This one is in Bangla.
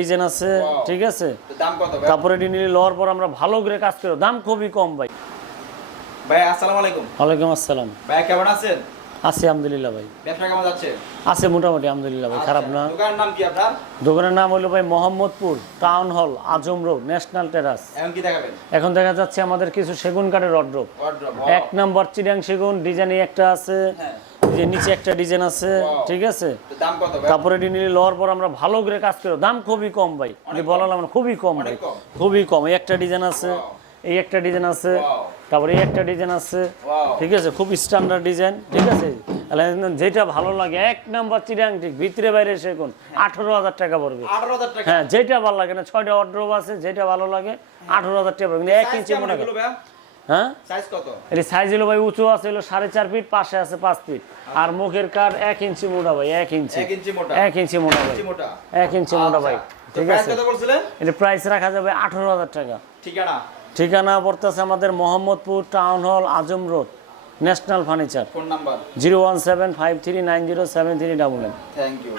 ডিজাইন আছে ঠিক আছে? তো দাম কত ভাই? কাপড়ে নিলে লওয়ার পর আমরা ভালো করে কাজ করি দাম খুবই কম ভাই। ভাই আসসালামু আলাইকুম। ওয়ালাইকুম আসসালাম। ভাই কেমন আছেন? আছে আলহামদুলিল্লাহ ভাই। ব্যবসা কেমন যাচ্ছে? আছে মোটামুটি আলহামদুলিল্লাহ ভাই খারাপ না। আচ্ছা, দোকানের নাম কি আপনার? দোকানের নাম হলো ভাই Mohammadpur town hall Azam road national টেরাস। এখন কি দেখাবেন? এখন দেখা যাচ্ছে আমাদের কিছু সেগুন কাঠের অড্রপ ওয়ার্ড্রপ এক নম্বর চিরাং সেগুন ডিজাইন একটা আছে। হ্যাঁ। যে নিচে একটা ডিজাইন আছে ঠিক আছে? তো দাম কত ভাই? কাপড়ে নিলে লওয়ার পর আমরা ভালো করে কাজ করি দাম খুবই কম ভাই। যে বলালাম খুবই কম ভাই। খুবই কম। এই একটা ডিজাইন আছে এই একটা ডিজাইন আছে তারপরে এই একটা ডিজাইন আছে ঠিক আছে? খুব স্ট্যান্ডার্ড ডিজাইন ঠিক আছে? যেটা ভালো লাগে এক নাম্বার চিরাং ঠিক ভিতরে বাইরে সেগুন আঠারো হাজার টাকা পড়বে। হ্যাঁ যেটা ভালো লাগে না ছয়টা অর্ডার আছে যেটা ভালো লাগে আঠারো হাজার টাকা পড়বে। কিন্তু এক ইঞ্চি ভাই হ্যাঁ? সাইজ কত? এর সাইজ হলো ভাই উঁচু আছে হলো সাড়ে চার ফিট পাশে আছে পাঁচ ফিট আর মুখের কাঠ এক ইঞ্চি মোটা ভাই এক ইঞ্চি। এক ইঞ্চি মোটা। এক ইঞ্চি মোটা ভাই। এক ইঞ্চি মোটা ভাই আচ্ছা। ঠিক আছে? এটা প্রাইস রাখা যাবে আঠারো হাজার টাকা। ঠিকানা? ঠিকানা পড়তেছে আমাদের Mohammadpur town hall Azam road national furniture phone number zero one seven five three nine zero seven three double nine thank you